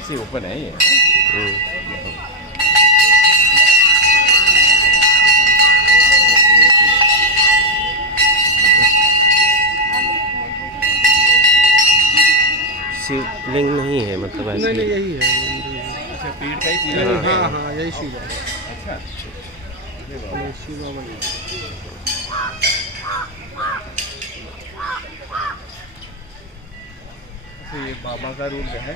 ऐसे ओपन है ये। शिवलिंग नहीं है मतलब ऐसे? नहीं यही है। अच्छा पेड़ का ही पूजा है। हाँ हाँ यही शिव है। अच्छा ये शिव बाबा है। तो ये बाबा का रूप है।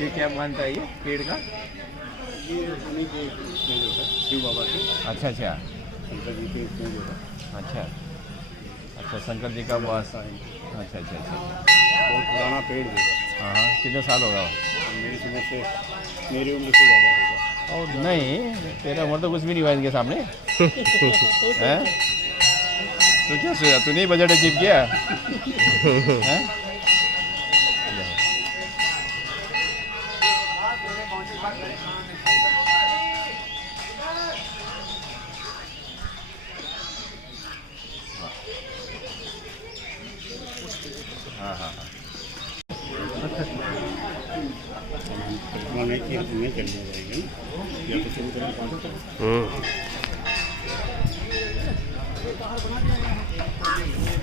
ये क्या मानता है ये पेड़ का? शिव बाबा के अच्छा अच्छा शंकर जी के इसमें जो है अच्छा अच्छा शंकर जी का वास। अच्छा अच्छा अच्छा बहुत पुराना पेड़ है। हाँ हाँ कितने साल होगा? मेरी समझ से मेरी उम्र से ज़्यादा होगा। और नहीं तेरा उम्र तो कुछ भी नहीं हुआ इनके सामने। हैं? तो क्या सोचा तू नहीं बजट अचीव किया? हैं? हाँ हाँ हाँ परिक्रमा नहीं की हमें करनी पड़ेगी या तो शुरू करना पड़ता है।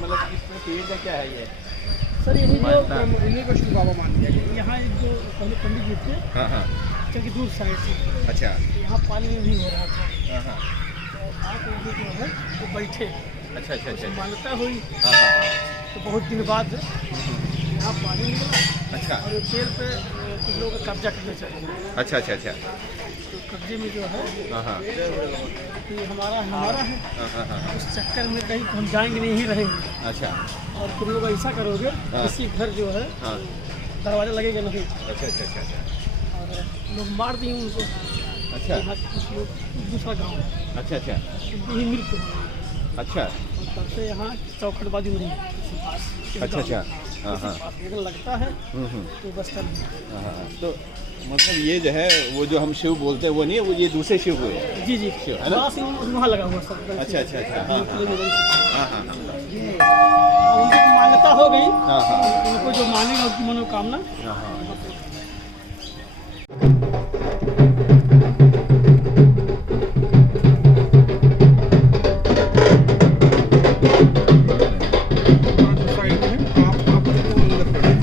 मतलब इसमें पेड़ का क्या है ये? सर इन्हीं को शिव बाबा मान लिया गया। यहाँ एक जो पहले पंडित जी थे हाँ हाँ की दूर साइड से अच्छा यहाँ पानी में भी हो रहा था। हाँ हाँ तो आप जो है वो बैठे अच्छा अच्छा अच्छा मान्यता हुई हाँ हाँ हाँ तो बहुत दिन बाद यहाँ पानी मिला अच्छा और ये पेड़ पे कुछ लोग कब्जा करने चले। अच्छा अच्छा अच्छा तो कब्जे में जो है हाँ हाँ कि हमारा है हाँ हाँ हाँ उस चक्कर में कहीं हम जाएंगे नहीं ही रहेंगे। अच्छा और तुम लोग ऐसा करोगे किसी घर जो है हाँ दरवाजा लगेगा नहीं अच्छा अच्छा अच्छा अच्छा और लोग मार दिए उनको। अच्छा यहाँ कुछ लोग दूसरा गाँव है अच्छा अच्छा यही मृत्यु हुई। अच्छा और तब से यहाँ चौखटबाजी नहीं है किसी पास, किसी अच्छा गाँव अच्छा में। हाँ किसी हाँ पास अगर लगता है हम्म। तो बस कर दिया। हाँ हाँ हाँ। तो मतलब ये जो है वो जो हम शिव बोलते हैं वो नहीं है, वो ये दूसरे शिव हुए हैं। जी जी शिव है ना? बड़ा सिंह वहाँ लगा हुआ सब। अच्छा अच्छा अच्छा हाँ हाँ हाँ उनको मान्यता हो गई। हाँ हाँ उनको जो मानेगा उसकी मनोकामना हाँ हाँ साइड में आप अंदर पड़े।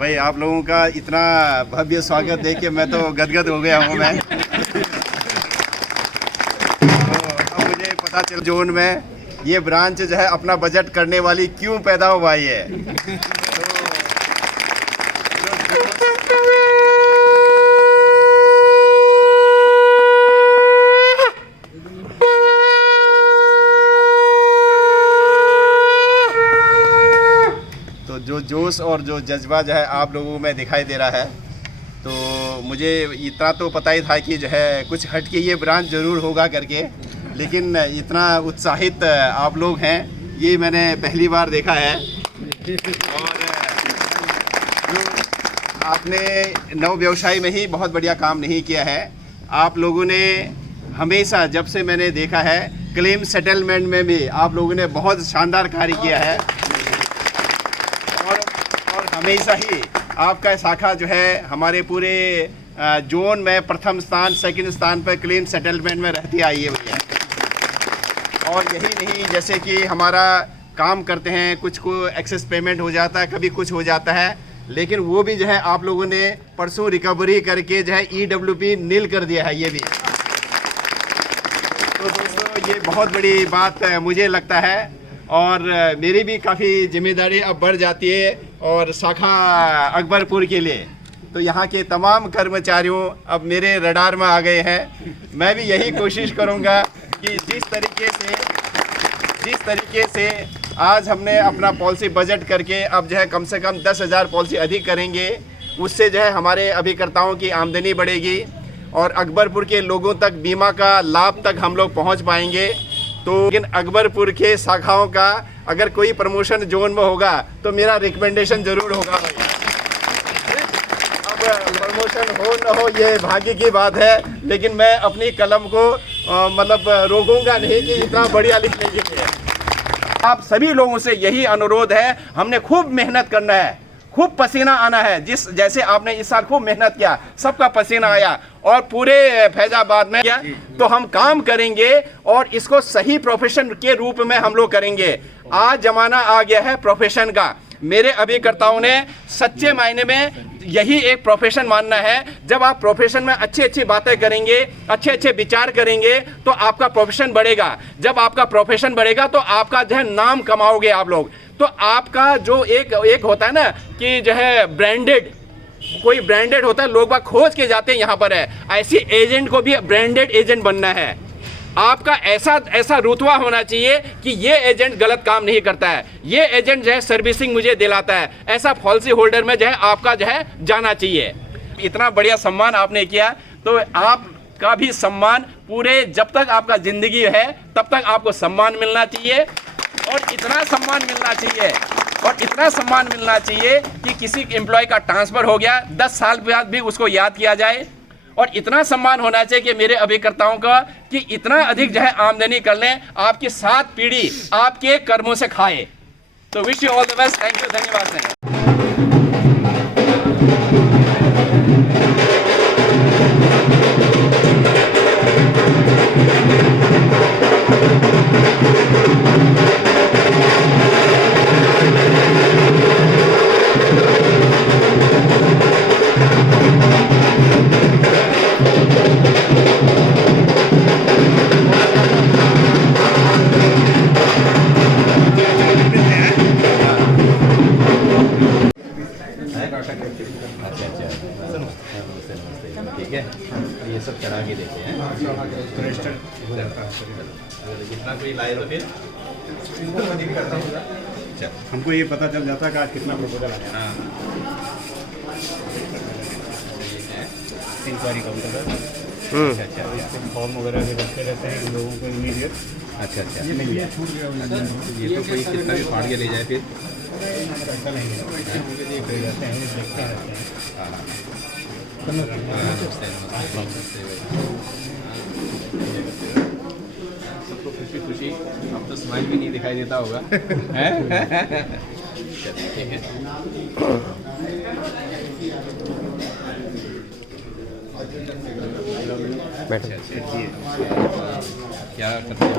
भाई आप लोगों का इतना भव्य स्वागत देख के मैं तो गदगद हो गया हूँ मैं। तो अब मुझे पता चल जोन में ये ब्रांच जो है अपना बजट करने वाली क्यों पैदा हुआ है। तो जो जोश और जो जज्बा जो है आप लोगों में दिखाई दे रहा है, तो मुझे इतना तो पता ही था कि जो है कुछ हट के ये ब्रांच ज़रूर होगा करके, लेकिन इतना उत्साहित आप लोग हैं ये मैंने पहली बार देखा है। और जो आपने नव व्यवसाय में ही बहुत बढ़िया काम नहीं किया है। आप लोगों ने हमेशा जब से मैंने देखा है क्लेम सेटलमेंट में भी आप लोगों ने बहुत शानदार कार्य किया है। और हमेशा ही आपका शाखा जो है हमारे पूरे जोन में प्रथम स्थान सेकंड स्थान पर क्लेम सेटलमेंट में रहती आई है भैया। और यही नहीं, जैसे कि हमारा काम करते हैं कुछ को एक्सेस पेमेंट हो जाता है, कभी कुछ हो जाता है, लेकिन वो भी जो है आप लोगों ने परसों रिकवरी करके जो है EWP नील कर दिया है ये भी। तो दोस्तों ये बहुत बड़ी बात मुझे लगता है और मेरी भी काफ़ी जिम्मेदारी अब बढ़ जाती है और शाखा अकबरपुर के लिए। तो यहाँ के तमाम कर्मचारियों अब मेरे रडार में आ गए हैं। मैं भी यही कोशिश करूँगा कि जिस तरीके से आज हमने अपना पॉलिसी बजट करके अब जो है कम से कम 10,000 पॉलिसी अधिक करेंगे, उससे जो है हमारे अभिकर्ताओं की आमदनी बढ़ेगी और अकबरपुर के लोगों तक बीमा का लाभ तक हम लोग पहुँच पाएंगे। तो लेकिन अकबरपुर के शाखाओं का अगर कोई प्रमोशन जोन में होगा तो मेरा रिकमेंडेशन ज़रूर होगा भैया। अब प्रमोशन हो न हो ये भाग्य की बात है, लेकिन मैं अपनी कलम को मतलब रोकूंगा नहीं कि इतना बढ़िया लिखने के लिए। आप सभी लोगों से यही अनुरोध है, हमने खूब मेहनत करना है, खूब पसीना आना है। जैसे आपने इस साल खूब मेहनत किया, सबका पसीना आया और पूरे फैजाबाद में किया, तो हम काम करेंगे और इसको सही प्रोफेशन के रूप में हम लोग करेंगे। आज जमाना आ गया है प्रोफेशन का। मेरे अभिकर्ताओं ने सच्चे मायने में यही एक प्रोफेशन मानना है। जब आप प्रोफेशन में अच्छी अच्छी बातें करेंगे, अच्छे अच्छे विचार करेंगे, तो आपका प्रोफेशन बढ़ेगा। जब आपका प्रोफेशन बढ़ेगा तो आपका जो है नाम कमाओगे आप लोग। तो आपका जो एक होता है ना कि जो है ब्रांडेड, कोई ब्रांडेड होता है, लोग बाग खोज के जाते हैं यहाँ पर है, ऐसी एजेंट को भी ब्रांडेड एजेंट बनना है। आपका ऐसा रुतबा होना चाहिए कि ये एजेंट गलत काम नहीं करता है, ये एजेंट जो है सर्विसिंग मुझे दिलाता है, ऐसा पॉलिसी होल्डर में जो है आपका जो है जाना चाहिए। इतना बढ़िया सम्मान आपने किया, तो आपका भी सम्मान पूरे जब तक आपका ज़िंदगी है तब तक आपको सम्मान मिलना चाहिए। और इतना सम्मान मिलना चाहिए कि किसी एम्प्लॉय का ट्रांसफ़र हो गया 10 साल बाद भी उसको याद किया जाए। और इतना सम्मान होना चाहिए कि मेरे अभिकर्ताओं का कि इतना अधिक जो है आमदनी कर लें, आपकी 7 पीढ़ी आपके कर्मों से खाए। तो wish you all the best. Thank you, धन्यवाद। ठीक है, ये सब चढ़ा के देखे हैं। जितना कोई लाए तो फिर हमको ये पता चल जाता है कि आज कितना प्रपोजल आया। इंक्वायरी काउंटर है। अच्छा, फॉर्म वगैरह के रखते रहते हैं लोगों को इमीडिएट। अच्छा, ये नहीं है, छूट गया। ये तो कोई कितना भी फाड़ के ले जाए फिर ऐसा नहीं है, देख जाते हैं, देखते रहते हैं। सबको खुशी खुशी, अब तो स्माइल भी नहीं दिखाई देता होगा। ठीक है। क्या करते हैं?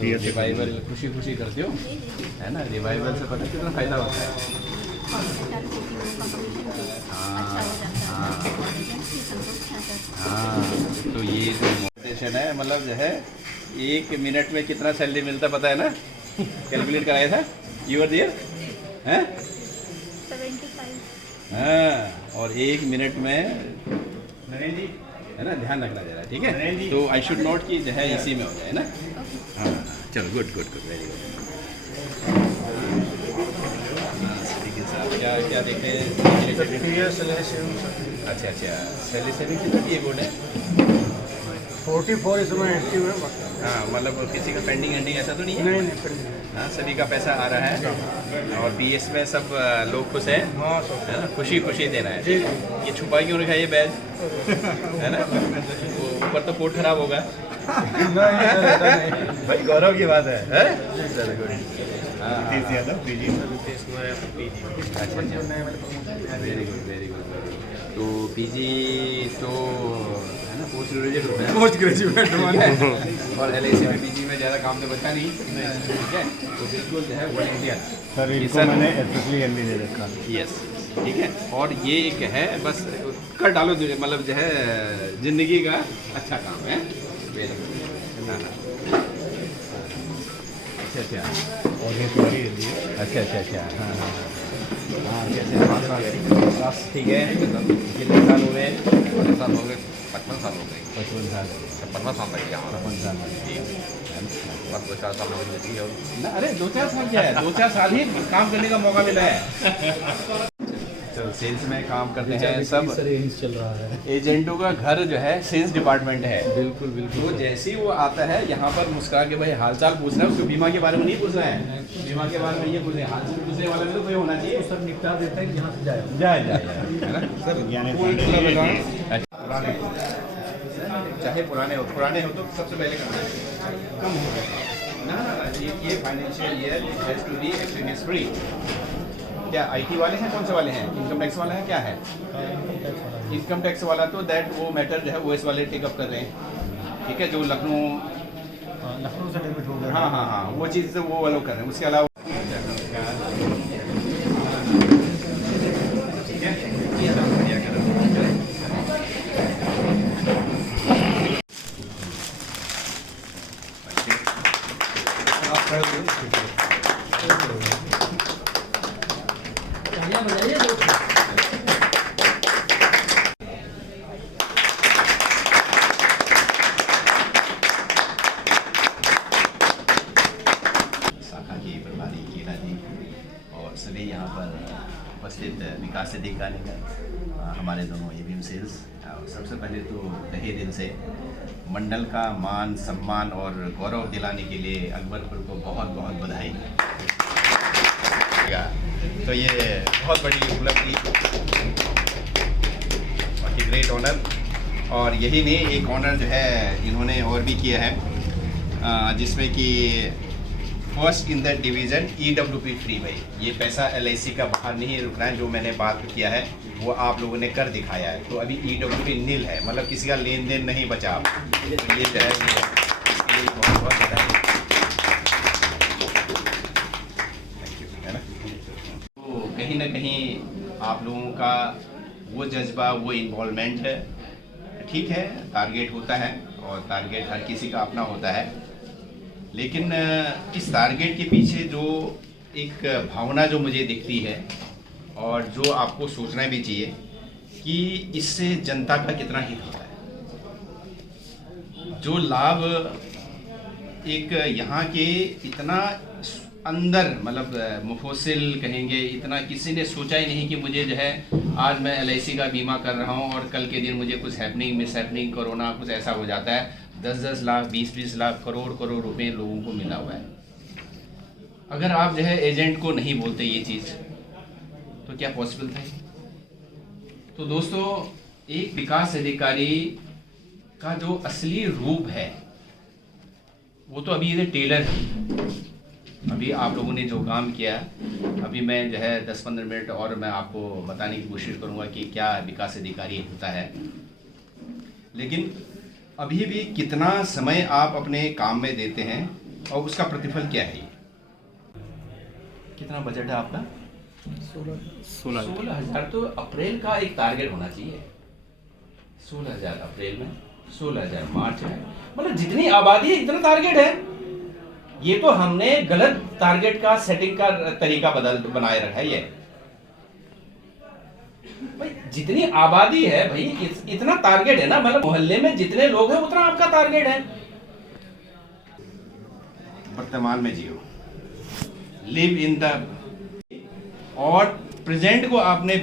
रिवाइवल खुशी खुशी करते हो, है ना? रिवाइवल से पता कितना फायदा होता है। हाँ, तो ये जो मोटिवेशन है, मतलब जो है 1 मिनट में कितना सैलरी मिलता पता है ना? कैलकुलेट कराया था, यू आर देयर हैं? 75। हाँ, और 1 मिनट में नरेंद्र जी, है ना? ध्यान रखना जरा, ठीक है? तो आई शुड नोट कि जो है इसी में हो जाए ना? हाँ, चलो good good good, very good. ठीक है साहब, क्या क्या देख रहे हैं? अच्छा अच्छा, सैलरी सेविंग कितना दिए बोर्ड है? 44 इसमें एक्टिव है। हाँ, मतलब किसी का पेंडिंग एंडिंग ऐसा तो नहीं है? नहीं हाँ, सभी का पैसा आ रहा है और पीएस में सब लोग खुश हैं, हाँ सब है ना? खुशी खुशी देना है। जी ये छुपा क्यों रखा है ये बैज, है ना? वो ऊपर तो कोट खराब होगा। नहीं भाई गौरव की बात है, हैं? चलो गुड। हाँ हाँ, तीस ज़्यादा पीजी अच्छा अच्छा, वेरी गुड वेरी गुड। तो पीजी तो है ना, पोस्ट ग्रेजुएट होता है, पोस्ट ग्रेजुएट और एलआईसी में पीजी में ज़्यादा काम तो बचा नहीं, ठीक है? तो बिल्कुल जो है वो इंडियन सर ये इनको सर- मैंने स्पेशली एमबी दे रखा। यस, ठीक है। और ये एक है, बस कर डालो, मतलब जो है जिंदगी का अच्छा काम है। Very good. हाँ हाँ, अच्छा अच्छा और ये पूरी हिंदी है। अच्छा अच्छा अच्छा, हाँ हाँ हाँ, कैसे 5 साल, 10 ठीक है। कितने साल हो गए? 55 साल हो गए, 55 साल हो गए, 55 साल, 55 साल तक यहाँ 55 साल बस 2-4 साल में मिलती है। ना? अरे 2-4 साल क्या है, 2-4 साल ही काम करने का मौका मिला है। तो सेल्स में काम करते हैं सब, चल रहा है। एजेंटों का घर जो है सेल्स डिपार्टमेंट है। बिल्कुल बिल्कुल। तो जैसे ही वो आता है यहाँ पर मुस्कुरा के भाई हाल चाल पूछ रहा है, उसको बीमा के बारे में नहीं पूछ रहा है, बीमा के बारे में ये पूछ रहे हैं, हाल चाल पूछने वाला भी तो कोई होना चाहिए। सब निपटा देते हैं, यहाँ से जाए जाए जाए, है ना? सर यानी चाहे पुराने हो तो सबसे पहले कम हो गए ना ना, ये financial year has to be experience free. क्या आईटी वाले हैं, कौन से वाले हैं? इनकम टैक्स वाला है, क्या है? इनकम टैक्स वाला तो दैट वो मैटर जो है वो इस वाले टेकअप कर रहे हैं, ठीक है? जो लखनऊ से डेबिट हो गया। हाँ हाँ हाँ, वो चीज़ तो वो वालों कर रहे हैं, उसके अलावा ठीक है, ये सब बढ़िया करो। शाखा की प्रभारी कीला जी और सभी यहाँ पर उपस्थित विकास अधिकारी हमारे दोनों एबीएम सेल्स, और सबसे पहले तो तहे दिल से मंडल का मान सम्मान और गौरव दिलाने के लिए अकबरपुर को बहुत बहुत बधाई। तो ये बहुत बड़ी उपलब्धि, बाकी ग्रेट ऑनर, और यही नहीं, एक ऑनर जो है इन्होंने और भी किया है, जिसमें कि first in the division EWP free. भाई ये पैसा LIC का बाहर नहीं रुक रहा है, जो मैंने बात किया है वो आप लोगों ने कर दिखाया है। तो अभी EWP नील है, मतलब किसी का लेन देन नहीं बचा। ये जो है इसके लिए बहुत बहुत बधाई, थैंक यू, है ना? तो कहीं ना कहीं आप लोगों का वो जज्बा, वो इन्वॉल्वमेंट है, ठीक है? टारगेट होता है और टारगेट हर किसी का अपना होता है, लेकिन इस टारगेट के पीछे जो एक भावना जो मुझे दिखती है और जो आपको सोचना भी चाहिए कि इससे जनता का कितना हित होता है। जो लाभ एक यहाँ के इतना अंदर, मतलब मुफस्सिल कहेंगे, इतना किसी ने सोचा ही नहीं कि मुझे जो है आज मैं LIC का बीमा कर रहा हूँ और कल के दिन मुझे कुछ हैपनिंग, मिस हैपनिंग, कोरोना कुछ ऐसा हो जाता है, 10-10 लाख, 20-20 लाख, करोड़ रुपए लोगों को मिला हुआ है। अगर आप जो है एजेंट को नहीं बोलते ये चीज़, तो क्या पॉसिबल था? तो दोस्तों, एक विकास अधिकारी का जो असली रूप है वो तो अभी ये टेलर है। अभी आप लोगों ने जो काम किया, अभी मैं जो है 10-15 मिनट और मैं आपको बताने की कोशिश करूंगा कि क्या विकास अधिकारी होता है। लेकिन अभी भी कितना समय आप अपने काम में देते हैं और उसका प्रतिफल क्या है? कितना बजट है आपका? 16,000। तो अप्रैल का एक टारगेट होना चाहिए। 16,000 अप्रैल में, 16,000 मार्च में, मतलब जितनी आबादी है इतना टारगेट है। ये तो हमने गलत टारगेट का सेटिंग का तरीका बनाए रखा है। ये भाई जितनी आबादी है भाई इतना टारगेट है ना, मतलब मोहल्ले में जितने लोग हैं उतना आपका टारगेट है। वर्तमान में जियो, लिव इन द, और प्रेजेंट को आपने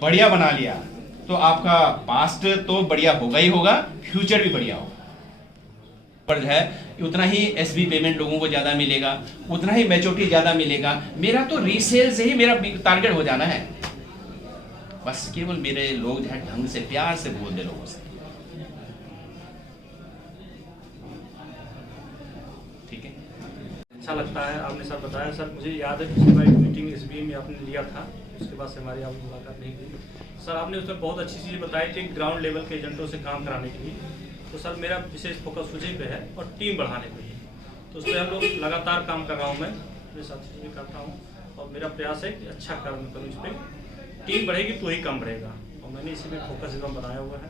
बढ़िया बना लिया तो आपका पास्ट तो बढ़िया होगा ही होगा, फ्यूचर भी बढ़िया होगा। पर है उतना ही एसबी पेमेंट लोगों को ज़्यादा मिलेगा, उतना ही मैच्योरिटी ज़्यादा मिलेगा। मेरा तो रीसेल से ही मेरा टारगेट हो जाना है। बस केवल मेरे लोग जो है ढंग से प्यार से बोल दे लोगों से, ठीक है। अच्छा लगता है आपने सर बताया। सर मुझे याद है पिछली बार एक मीटिंग एसबीआई में आपने लिया था, उसके बाद से हमारी आपसे मुलाकात नहीं हुई। सर आपने उसमें बहुत अच्छी चीज़ें बताई थी ग्राउंड लेवल के एजेंटों से काम कराने के लिए। तो सर मेरा विशेष फोकस उसी पे है और टीम बढ़ाने पे है। तो उस पर हम लोग लगातार काम कर रहा हूँ, मैं अपने साथी से भी करता हूँ और मेरा प्रयास है कि अच्छा काम करूँ इस पर। टीम बढ़ेगी तो ही कम बढ़ेगा और मैंने इसी में फोकस एकदम बनाया हुआ है।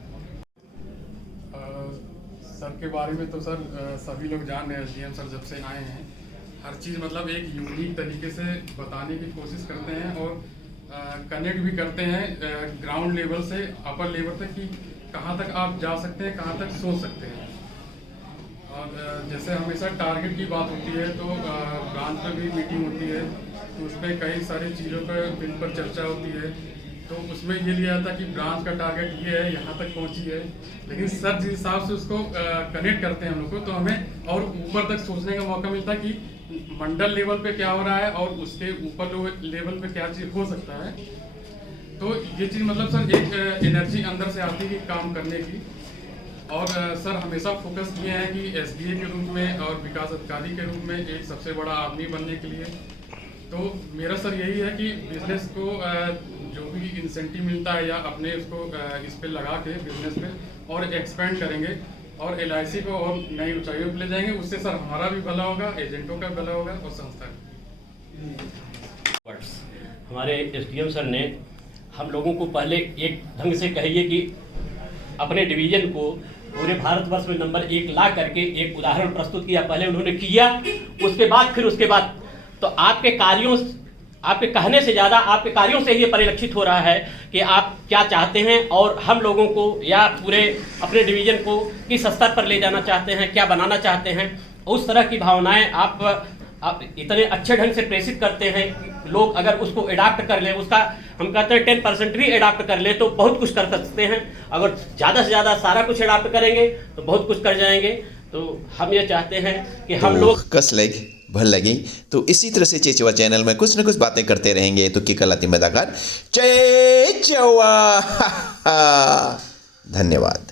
सर के बारे में तो सर सभी लोग जान रहे हैं। एसडीएम सर जब से आए हैं हर चीज़ मतलब एक यूनिक तरीके से बताने की कोशिश करते हैं और कनेक्ट भी करते हैं ग्राउंड लेवल से अपर लेवल तक कि कहाँ तक आप जा सकते हैं, कहाँ तक सोच सकते हैं। और जैसे हमेशा टारगेट की बात होती है तो ब्रांच पर भी मीटिंग होती है तो उसमें कई सारी चीज़ों पर चर्चा होती है। तो उसमें ये लिया था कि ब्रांच का टारगेट ये है, यहाँ तक पहुँची है, लेकिन सर जिस हिसाब से उसको कनेक्ट करते हैं हम लोग को तो हमें और ऊपर तक सोचने का मौका मिलता है कि मंडल लेवल पे क्या हो रहा है और उसके ऊपर लेवल पे क्या चीज़ हो सकता है। तो ये चीज़ मतलब सर एक एनर्जी अंदर से आती है कि काम करने की। और सर हमेशा फोकस किए हैं कि एसडीए के रूप में और विकास अधिकारी के रूप में एक सबसे बड़ा आदमी बनने के लिए। तो मेरा सर यही है कि बिजनेस को जो भी इंसेंटिव मिलता है या अपने उसको इस पे लगा के बिजनेस पे और एक्सपेंड करेंगे और एलआईसी को और नई ऊंचाइयों पर ले जाएंगे। उससे सर हमारा भी भला होगा, एजेंटों का भला होगा और संस्था का। हमारे एसडीएम सर ने हम लोगों को पहले एक ढंग से कहिए कि अपने डिवीज़न को पूरे भारतवर्ष में नंबर 1 ला करके एक उदाहरण प्रस्तुत किया। पहले उन्होंने किया, उसके बाद तो आपके कार्यों, आपके कहने से ज़्यादा आपके कार्यों से ही ये परिलक्षित हो रहा है कि आप क्या चाहते हैं और हम लोगों को या पूरे अपने डिवीज़न को किस स्तर पर ले जाना चाहते हैं, क्या बनाना चाहते हैं। उस तरह की भावनाएं आप इतने अच्छे ढंग से प्रेषित करते हैं कि लोग अगर उसको एडाप्ट कर लें, उसका हम कहते हैं 10% भी एडाप्ट कर लें तो बहुत कुछ कर सकते हैं। अगर ज़्यादा से ज़्यादा सारा कुछ एडाप्ट करेंगे तो बहुत कुछ कर जाएंगे। तो हम ये चाहते हैं कि हम लोग कस लग भल लगी। तो इसी तरह से चेचवा चैनल में कुछ न कुछ बातें करते रहेंगे। तो की कलाती मदाकार चेचवा। धन्यवाद।